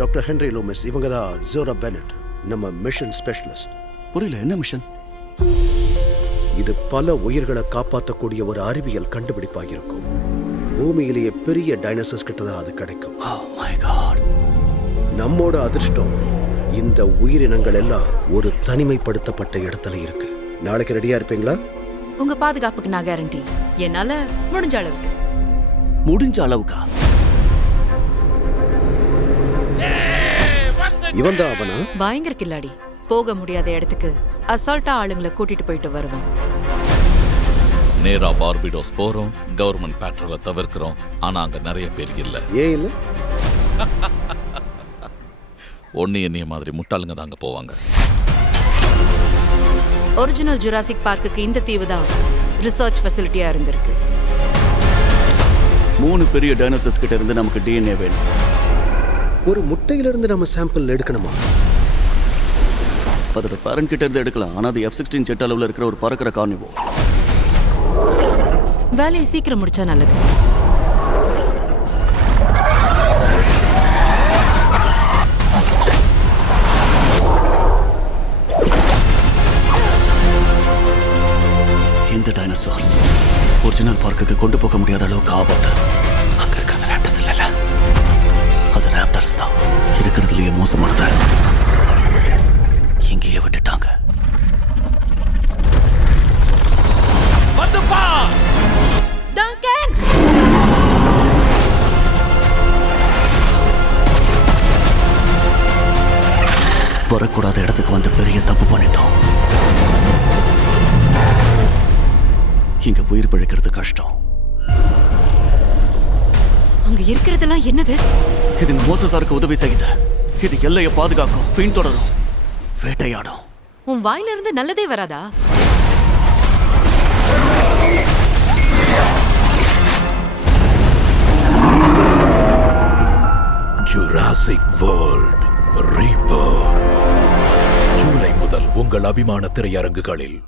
Doctor Henry Loomis. இவங்க தான் ஜோரா Bennett, நம்ம மிஷன் ஸ்பெஷலிஸ்ட். புரியல, என்ன மிஷன்? இது பல உயிர்களை காப்பாற்றக்கூடிய ஒரு அறிவியல் கண்டுபிடிப்பாக இருக்கும். பூமியிலேயே பெரிய டைனோசர்ஸ் கிட்ட தான் அது கிடைக்கும். Oh my God. நம்மோட அதிர்ஷ்டம் இந்த உயிரினங்கள் எல்லாம் ஒரு தனிமைப்படுத்தப்பட்ட இடத்துல இருக்கு. நாளைக்கு ரெடியா இருப்பீங்களா? உங்க பாதுகாப்புக்கு நான் கேரண்டி. என்னால முடிஞ்ச அளவுக்கு. முடிஞ்ச அளவுக்கா? இவன் தான் அவனா? பயங்கர கில்லாடி. போக முடியாத இடத்துக்கு அசால்ட்டா ஆளுங்களை கூட்டிட்டு போயிட்டு வருவான். நேரா பார்பிடோஸ் போறோம், கவர்மெண்ட் பேட்ரோலை தவிர்க்கிறோம். ஆனா அங்க நிறைய பேர் இல்ல. ஏன் இல்ல? ஒன்னு என்னைய மாதிரி முட்டாளுங்க தாங்க போவாங்க. ஒரிஜினல் ஜுராசிக் பார்க்குக்கு இந்த தீவு தான் ரிசர்ச் ஃபெசிலிட்டியா இருந்திருக்கு. 3 பெரிய டைனோசர்ஸ் கிட்ட இருந்து நமக்கு டிஎன்ஏ வேணும். ஒரு முட்டையிலிருந்து நம்ம சாம்பிள் எடுக்கணுமா? அதோட பேரண்ட் கிட்ட இருந்து எடுக்கலாம். ஆனா அது F-16 ஜெட் அளவுல இருக்கிற ஒரு பறக்கிற கார்னிவோ. வேலையை சீக்கிரம் முடிச்சா நல்லது. இந்த டைனோசார் ஒரிஜினல் பார்க்குக்கு கொண்டு போக முடியாத அளவுக்கு ஆபத்து. அங்க இருக்கிறது ராப்டர்ஸ் இல்ல, அது ராப்டர்ஸ் தான். இருக்கிறதுலயே மோசமானது எங்கேயே விட்டுட்டாங்க. டங்கன்! வரக்கூடாத இடத்துக்கு வந்து பெரிய தப்பு பண்ணிட்டோம். இங்க உயிர் பிழைக்கிறது கஷ்டம். அங்க இருக்கிறதெல்லாம் என்னது? இது மோசஸாருக்கு உதவி செய்யுது. இது எல்லையை பாதுகாக்கும், பின்தொடரும், வேட்டையாடும். உன் வாயில இருந்து நல்லதே வராதா? ஜுராசிக் வேர்ல்ட் ரீபர்த் ஜூலை முதல் உங்கள் அபிமான திரையரங்குகளில்.